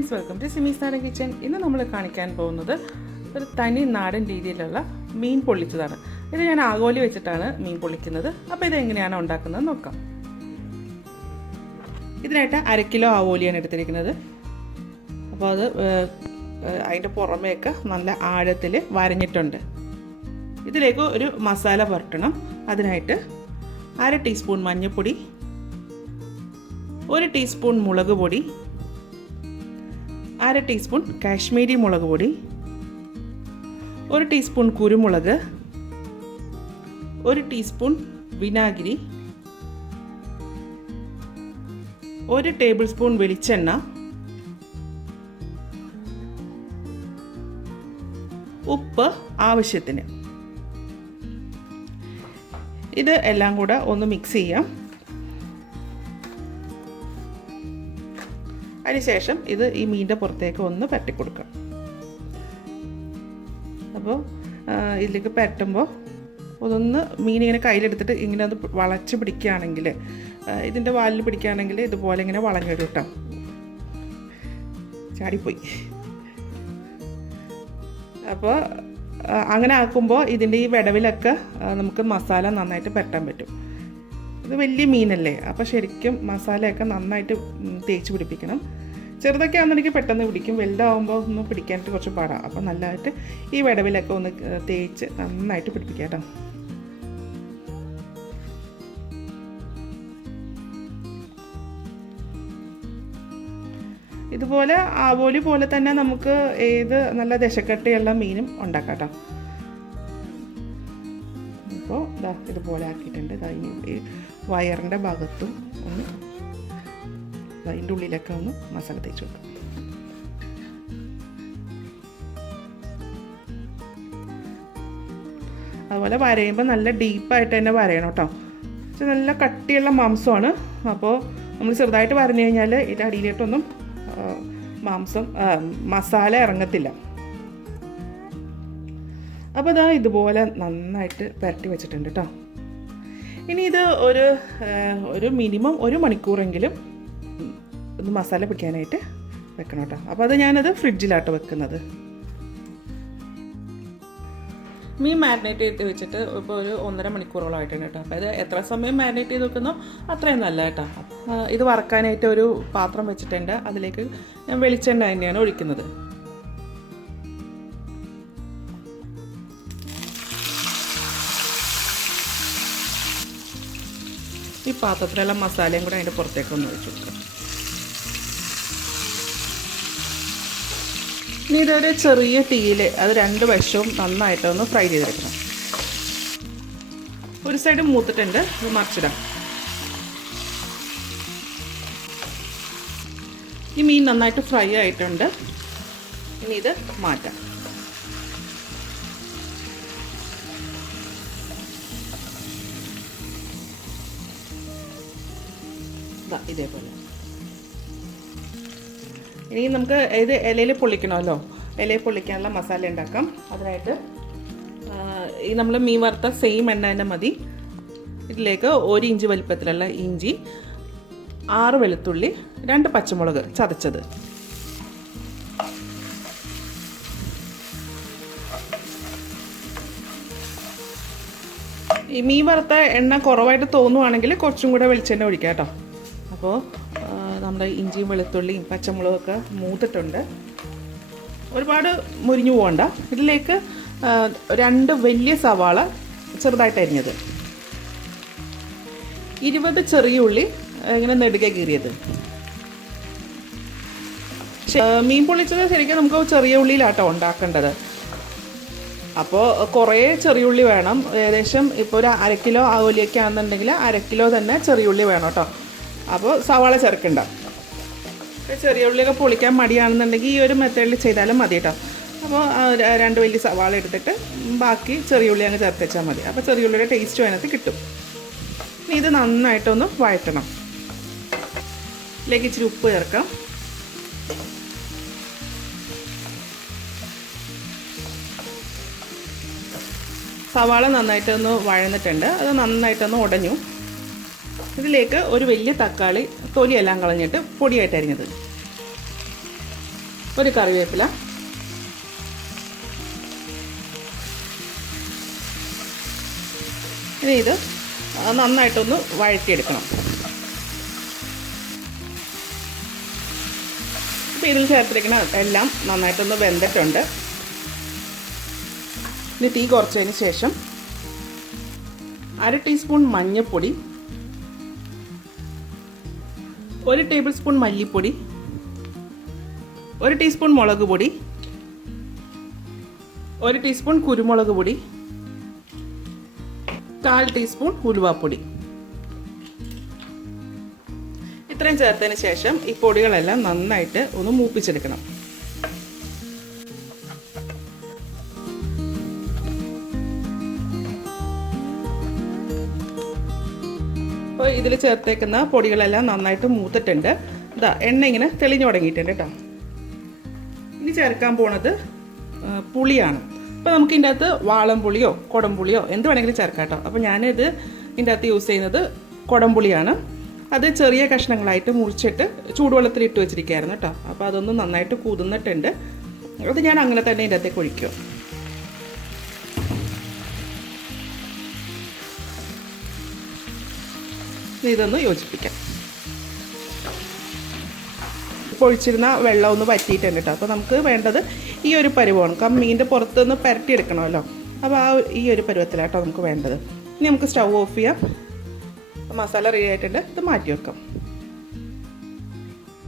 Friends welcome to Simi's kitchen ഇന്ന് നമ്മൾ കാണിക്കാൻ പോകുന്നത് ഒരു തനി നാടൻ രീതിയിലുള്ള മീൻ പൊള്ളിച്ചതാണ്. ഇത് ഞാൻ ആഗോലി വെച്ചിട്ടാണ് മീൻ പൊള്ളിക്കുന്നത്. അപ്പോൾ ഇത് എങ്ങനെയാണ് ഉണ്ടാക്കുന്നത് നോക്കാം. ഇതിനായിട്ട് അര കിലോ ആവോലിയാണ് എടുത്തിരിക്കുന്നത്. അപ്പോൾ അത് അതിന്റെ പുറമേയൊക്കെ നല്ല ആഴത്തിൽ വരഞ്ഞിട്ടുണ്ട്. ഇതിലേക്ക് ഒരു മസാല പുരട്ടണം. അതിനായിട്ട് അര ടീസ്പൂൺ മഞ്ഞൾപ്പൊടി ഒരു ടീസ്പൂൺ മുളക് പൊടി അര ടീസ്പൂൺ കാശ്മീരി മുളക് പൊടി ഒരു ടീസ്പൂൺ കുരുമുളക് ഒരു ടീസ്പൂൺ വിനാഗിരി ഒരു ടേബിൾ സ്പൂൺ വെളിച്ചെണ്ണ ഉപ്പ് ആവശ്യത്തിന്. ഇത് എല്ലാം കൂടെ ഒന്ന് മിക്സ് ചെയ്യാം. അതിനുശേഷം ഇത് ഈ മീനിന്റെ പുറത്തേക്ക് ഒന്ന് പരട്ടി കൊടുക്കാം അപ്പോൾ ഇതിലേക്ക് പരട്ടുമ്പോൾ അതൊന്ന് മീൻ ഇങ്ങനെ കയ്യിലെടുത്തിട്ട് ഇങ്ങനെ അത് വളച്ച് പിടിക്കുകയാണെങ്കിൽ ഇതിന്റെ വാലിൽ പിടിക്കുകയാണെങ്കിൽ ഇതുപോലെ ഇങ്ങനെ വളഞ്ഞിടും കേട്ടോ. ചാടിപ്പോയി. അപ്പോൾ അങ്ങനെ ആക്കുമ്പോൾ ഇതിന്റെ ഈ വിടവിലൊക്കെ നമുക്ക് മസാല നന്നായിട്ട് പരട്ടാൻ പറ്റും. ഇത് വലിയ മീനല്ലേ? അപ്പോൾ ശരിക്കും മസാലയൊക്കെ നന്നായിട്ട് തേച്ച് പിടിപ്പിക്കണം. ചെറുതൊക്കെ ആണെന്നുണ്ടെങ്കിൽ പെട്ടെന്ന് പിടിക്കും. വലുതാവുമ്പോൾ ഒന്ന് പിടിക്കാനായിട്ട് കുറച്ച് പാടാം. അപ്പോൾ നല്ലതായിട്ട് ഈ വിടവിലൊക്കെ ഒന്ന് തേച്ച് നന്നായിട്ട് പിടിപ്പിക്കാം കേട്ടോ ഇതുപോലെ ആവോലി പോലെ തന്നെ നമുക്ക് ഏത് നല്ല ദശക്കട്ടയുള്ള മീനും ഉണ്ടാക്കാം കേട്ടോ അപ്പോൾ ഇതാ ഇതുപോലെ ആക്കിയിട്ടുണ്ട്. വയറിന്റെ ഭാഗത്തും ഒന്ന് അതിന്റെ ഉള്ളിലൊക്കെ ഒന്ന് മസാല തേച്ച് കൊടുക്കും. അതുപോലെ വരയുമ്പോൾ നല്ല ഡീപ്പായിട്ട് തന്നെ വരയണം കേട്ടോ. നല്ല കട്ടിയുള്ള മാംസമാണ്. അപ്പോൾ നമ്മൾ ചെറുതായിട്ട് വരഞ്ഞു കഴിഞ്ഞാൽ ഇതിന്റെ അടിയിലോട്ടൊന്നും മാംസം മസാല ഇറങ്ങത്തില്ല. അപ്പോൾ ഇതാ ഇതുപോലെ നന്നായിട്ട് പുരട്ടി വെച്ചിട്ടുണ്ട് കേട്ടോ. ഇനി ഇത് ഒരു ഒരു മിനിമം ഒരു മണിക്കൂറെങ്കിലും ഒന്ന് മസാല പിടിക്കാനായിട്ട് വെക്കണം കേട്ടോ. അപ്പോൾ അത് ഞാനത് ഫ്രിഡ്ജിലാട്ടോ വെക്കുന്നത്. മീൻ മാരിനേറ്റ് ചെയ്ത് വെച്ചിട്ട് ഇപ്പോൾ ഒരു ഒന്നര മണിക്കൂറോളമായിട്ടാണ് കേട്ടോ. അപ്പോൾ ഇത് എത്ര സമയം മാരിനേറ്റ് ചെയ്ത് വെക്കുന്നോ അത്രയും നല്ല കേട്ടോ. ഇത് വറക്കാനായിട്ട് ഒരു പാത്രം വെച്ചിട്ടുണ്ട്. അതിലേക്ക് ഞാൻ വെളിച്ചെണ്ണ തന്നെയാണ് ഒഴിക്കുന്നത്. പാത്രത്തിലുള്ള മസാലയും കൂടെ അതിന്റെ പുറത്തേക്ക് ഒന്ന് ഒഴിച്ചു കൊടുക്കാം. ഇനി ഇതൊരു ചെറിയ തീയിൽ അത് രണ്ട് വശവും നന്നായിട്ടൊന്ന് ഫ്രൈ ചെയ്തെടുക്കണം. ഒരു സൈഡ് മൂത്തിട്ടുണ്ട് അത് മറിച്ചിടാം. ഈ മീൻ നന്നായിട്ട് ഫ്രൈ ആയിട്ടുണ്ട്. ഇനി ഇത് മാറ്റാം. ഇതേപോലെ. ഇനി നമുക്ക് ഇത് ഇലയിൽ പൊള്ളിക്കണമല്ലോ. ഇലയിൽ പൊള്ളിക്കാനുള്ള മസാല ഉണ്ടാക്കാം. അതിനായിട്ട് ഈ നമ്മൾ മീൻ വറുത്ത സെയിം എണ്ണ തന്നെ മതി. ഇതിലേക്ക് ഒരു ഇഞ്ച് വലിപ്പത്തിലുള്ള ഇഞ്ചി ആറ് വെളുത്തുള്ളി രണ്ട് പച്ചമുളക് ചതച്ചത്. ഈ മീൻ വറുത്ത എണ്ണ കുറവായിട്ട് തോന്നുവാണെങ്കിൽ കുറച്ചും കൂടെ വെളിച്ചെണ്ണ ഒഴിക്കാം കേട്ടോ. അപ്പോൾ നമ്മുടെ ഇഞ്ചിയും വെളുത്തുള്ളിയും പച്ചമുളകൊക്കെ മൂത്തിട്ടുണ്ട്. ഒരുപാട് മുരിഞ്ഞു പോകണ്ട ഇതിലേക്ക് രണ്ട് വലിയ സവാള ചെറുതായിട്ട് അരിഞ്ഞത്. ഇരുപത് ചെറിയ ഉള്ളി ഇങ്ങനെ നെടുകെ കീറിയത്. മീൻ പൊള്ളിച്ചത് ശരിക്കും നമുക്ക് ചെറിയ ഉള്ളിയിലാട്ടോ ഉണ്ടാക്കേണ്ടത്. അപ്പോൾ കുറേ ചെറിയ ഉള്ളി വേണം. ഏകദേശം ഇപ്പോൾ ഒരു അര കിലോ ആവലിയൊക്കെ ആണെന്നുണ്ടെങ്കിൽ അര കിലോ തന്നെ ചെറിയ ഉള്ളി വേണം കേട്ടോ. അപ്പോൾ സവാള ചേർക്കണ്ട ചെറിയ ഉള്ളിയൊക്കെ പൊളിക്കാൻ മടിയാണെന്നുണ്ടെങ്കിൽ ഈ ഒരു മെത്തേഡിൽ ചെയ്താലും മതി കേട്ടോ. അപ്പോൾ രണ്ട് വലിയ സവാള എടുത്തിട്ട് ബാക്കി ചെറിയ ഉള്ളി അങ്ങ് ചേർത്ത് വെച്ചാൽ മതി. അപ്പോൾ ചെറിയ ഉള്ളിയുടെ ടേസ്റ്റും അതിനകത്ത് കിട്ടും. ഇനി ഇത് നന്നായിട്ടൊന്ന് വഴറ്റണം. ഇതിലേക്ക് ഇച്ചിരി ഉപ്പ് ചേർക്കാം. സവാള നന്നായിട്ടൊന്ന് വഴന്നിട്ടുണ്ട്. അത് നന്നായിട്ടൊന്ന് ഉടഞ്ഞു. ഇതിലേക്ക് ഒരു വലിയ തക്കാളി തൊലിയെല്ലാം കളഞ്ഞിട്ട് പൊടിയായിട്ട് അരിഞ്ഞത്. ഒരു കറിവേപ്പില. ഇനി ഇത് നന്നായിട്ടൊന്ന് വഴറ്റിയെടുക്കണം. ഇപ്പം ഇതിൽ ചേർത്തിരിക്കുന്ന എല്ലാം നന്നായിട്ടൊന്ന് വെന്തിട്ടുണ്ട്. ഇനി തീ കുറച്ചതിന് ശേഷം അര ടീസ്പൂൺ മഞ്ഞൾപ്പൊടി ഒരു ടേബിൾ സ്പൂൺ മല്ലിപ്പൊടി ഒരു ടീസ്പൂൺ മുളക് പൊടി ഒരു ടീസ്പൂൺ കുരുമുളക് പൊടി കാൽ ടീസ്പൂൺ ഉലുവാപ്പൊടി. ഇത്രയും ചേർത്തതിന് ശേഷം ഈ പൊടികളെല്ലാം നന്നായിട്ട് ഒന്ന് മൂപ്പിച്ചെടുക്കണം. അപ്പോൾ ഇതിൽ ചേർത്തേക്കുന്ന പൊടികളെല്ലാം നന്നായിട്ട് മൂത്തിട്ടുണ്ട്. ഇതാ എണ്ണ ഇങ്ങനെ തെളിഞ്ഞു തുടങ്ങിയിട്ടുണ്ട് കേട്ടോ ഇനി ചേർക്കാൻ പോണത് പുളിയാണ്. അപ്പോൾ നമുക്ക് ഇതിന്റെ അകത്ത് വാളംപുളിയോ കുടംപുളിയോ എന്ത് വേണമെങ്കിലും ചേർക്കാം കേട്ടോ അപ്പോൾ ഞാനിത് ഇതിന്റെ അകത്ത് യൂസ് ചെയ്യുന്നത് കുടംപുളിയാണ് അത് ചെറിയ കഷ്ണങ്ങളായിട്ട് മുറിച്ചിട്ട് ചൂടുവെള്ളത്തിൽ ഇട്ട് വെച്ചിരിക്കുകയായിരുന്നു കേട്ടോ അപ്പോൾ അതൊന്ന് നന്നായിട്ട് കൂതുന്നിട്ടുണ്ട് അത് ഞാൻ അങ്ങനെ തന്നെ ഇതിന്റെ അകത്തേക്ക് ഒഴിക്കും. ഇതൊന്ന് യോജിപ്പിക്കാം. പൊഴിച്ചിരുന്ന വെള്ളം ഒന്ന് വറ്റിയിട്ടുണ്ട് കേട്ടോ. അപ്പോൾ നമുക്ക് വേണ്ടത് ഈ ഒരു പരുവമാണ് കാരണം മീനിന്റെ പുറത്തുനിന്ന് പുരട്ടിയെടുക്കണമല്ലോ അപ്പോൾ ആ ഈ ഒരു പരുവത്തിലാട്ടോ നമുക്ക് വേണ്ടത്. ഇനി നമുക്ക് സ്റ്റൗ ഓഫ് ചെയ്യാം. മസാല റെഡി ആയിട്ടുണ്ട്. ഇത് മാറ്റി വെക്കാം.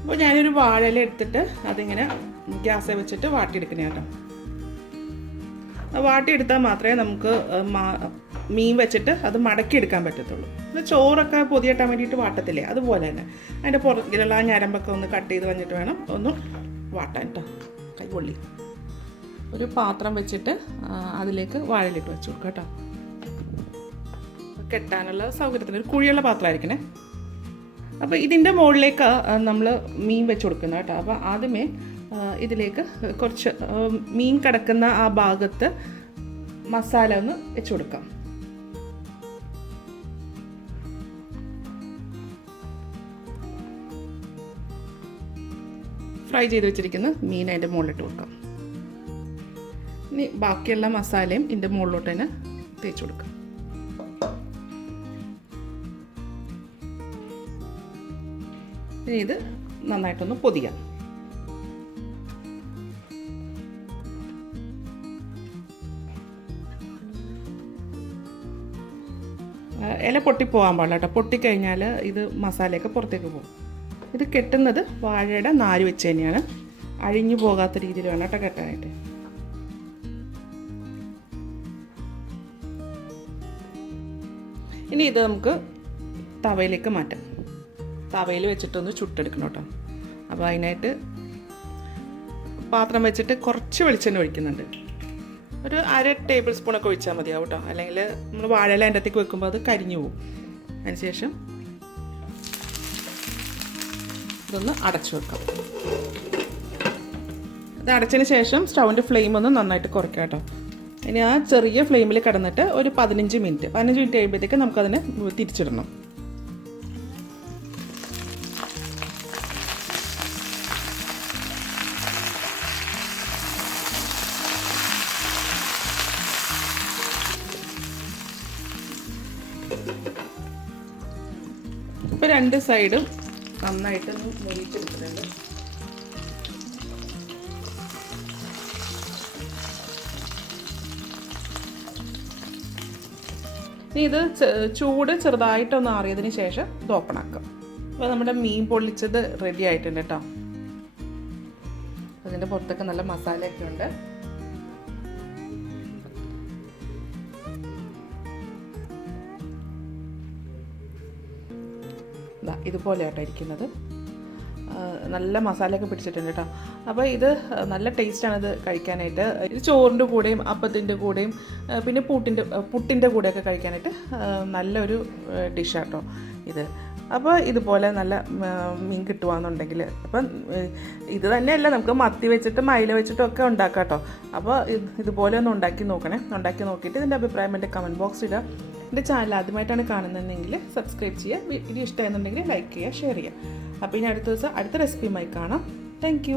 അപ്പോൾ ഞാനൊരു വാഴയില എടുത്തിട്ട് അതിങ്ങനെ ഗ്യാസിൽ വെച്ചിട്ട് വാട്ടിയെടുക്കണേ കേട്ടോ. വാട്ടിയെടുത്താൽ മാത്രമേ നമുക്ക് മീൻ വെച്ചിട്ട് അത് മടക്കി എടുക്കാൻ പറ്റത്തുള്ളൂ. ഇത് ചോറൊക്കെ പൊതിയിട്ടാൻ വേണ്ടിയിട്ട് വാട്ടത്തില്ലേ? അതുപോലെ തന്നെ. അതിന്റെ പുറകിലുള്ള ആ ഞരമ്പൊക്കെ ഒന്ന് കട്ട് ചെയ്ത് വന്നിട്ട് വേണം ഒന്ന് വാട്ടാൻ കേട്ടോ കൈ പൊള്ളി. ഒരു പാത്രം വെച്ചിട്ട് അതിലേക്ക് വാഴയിലിട്ട് വെച്ച് കൊടുക്കുക കേട്ടോ കെട്ടാനുള്ള സൗകര്യത്തിന് ഒരു കുഴിയുള്ള പാത്രമായിരിക്കണേ. അപ്പോൾ ഇതിന്റെ മുകളിലേക്ക് നമ്മൾ മീൻ വെച്ച് കൊടുക്കുന്നത് കേട്ടോ അപ്പോൾ ആദ്യമേ ഇതിലേക്ക് കുറച്ച് മീൻ കിടക്കുന്ന ആ ഭാഗത്ത് മസാല ഒന്ന് വെച്ച് കൊടുക്കാം. ഫ്രൈ ചെയ്ത് വെച്ചിരിക്കുന്ന മീൻ അതിന്റെ മുകളിലിട്ട് കൊടുക്കാം. ഇനി ബാക്കിയുള്ള മസാലയും ഇതിന്റെ മുകളിലോട്ട് തന്നെ തേച്ച് കൊടുക്കാം. ഇനി ഇത് നന്നായിട്ടൊന്ന് പൊതിയാം. ഇല പൊട്ടിപ്പോകാൻ പാടില്ല കേട്ടോ. പൊട്ടിക്കഴിഞ്ഞാൽ ഇത് മസാലയൊക്കെ പുറത്തേക്ക് പോകും. ഇത് കെട്ടുന്നത് വാഴയുടെ നാര് വെച്ച് തന്നെയാണ്. അഴിഞ്ഞു പോകാത്ത രീതിയിൽ വേണം കേട്ടോ കെട്ടാനായിട്ട്. ഇനി ഇത് നമുക്ക് തവയിലേക്ക് മാറ്റാം. തവയിൽ വെച്ചിട്ടൊന്ന് ചുട്ടെടുക്കണം കേട്ടോ. അപ്പോൾ അതിനായിട്ട് പാത്രം വെച്ചിട്ട് കുറച്ച് വെളിച്ചെണ്ണ ഒഴിക്കുന്നുണ്ട്. ഒരു അര ടേബിൾ സ്പൂണൊക്കെ ഒഴിച്ചാൽ മതിയാവും കേട്ടോ. അല്ലെങ്കിൽ നമ്മൾ വാഴയില അതിന്റെ അകത്തേക്ക് വെക്കുമ്പോൾ അത് കരിഞ്ഞു പോകും. അതിനുശേഷം ഇതൊന്ന് അടച്ചു വെക്കാം. ഇത് അടച്ചതിന് ശേഷം സ്റ്റൗവിന്റെ ഫ്ലെയിം ഒന്ന് നന്നായിട്ട് കുറയ്ക്കാം കേട്ടോ. ഇനി ആ ചെറിയ ഫ്ലെയിമിൽ കിടന്നിട്ട് ഒരു പതിനഞ്ച് മിനിറ്റ് പതിനഞ്ച് മിനിറ്റ് കഴിയുമ്പോഴത്തേക്ക് നമുക്കതിനെ തിരിച്ചിടണം. ഇപ്പോൾ രണ്ട് സൈഡും നന്നായിട്ട് മുരിച്ചെടുക്കുന്നുണ്ട് ഇനി ഇത് ചൂട് ചെറുതായിട്ടൊന്ന് ആറിയതിന് ശേഷം ഇത് ഓപ്പൺ ആക്കാം അപ്പോൾ നമ്മുടെ മീൻ പൊള്ളിച്ചത് റെഡി ആയിട്ടുണ്ട് കേട്ടോ അതിന്റെ പുറത്തൊക്കെ നല്ല മസാലയൊക്കെ ഉണ്ട്. ദാ ഇതുപോലെ ആട്ടോ ഇരിക്കുന്നത് നല്ല മസാലയൊക്കെ പിടിച്ചിട്ടുണ്ട് കേട്ടോ. അപ്പോൾ ഇത് നല്ല ടേസ്റ്റാണ് ഇത് കഴിക്കാനായിട്ട്. ഇത് ചോറിന്റെ കൂടെയും അപ്പത്തിന്റെ കൂടെയും പിന്നെ പൂട്ടിന്റെ പുട്ടിന്റെ കൂടെയൊക്കെ കഴിക്കാനായിട്ട് നല്ലൊരു ഡിഷാട്ടോ ഇത്. അപ്പോൾ ഇതുപോലെ നല്ല മീൻ കിട്ടുവാന്നുണ്ടെങ്കിൽ അപ്പം ഇത് തന്നെയല്ല നമുക്ക് മത്തി വെച്ചിട്ടും മയില വെച്ചിട്ടും ഒക്കെ ഉണ്ടാക്കാം കേട്ടോ. അപ്പോൾ ഇത് ഇതുപോലെ ഒന്ന് ഉണ്ടാക്കി നോക്കണേ. ഉണ്ടാക്കി നോക്കിയിട്ട് ഇതിന്റെ അഭിപ്രായം എന്റെ കമന്റ് ബോക്സ് ഇടുക. എന്റെ ചാനൽ ആദ്യമായിട്ടാണ് കാണുന്നതെങ്കിൽ സബ്സ്ക്രൈബ് ചെയ്യുക. വീഡിയോ ഇഷ്ടമായിരുന്നുണ്ടെങ്കിൽ ലൈക്ക് ചെയ്യുക ഷെയർ ചെയ്യുക. അപ്പോൾ ഇനി അടുത്ത ദിവസം അടുത്ത റെസിപ്പിയുമായി കാണാം. താങ്ക്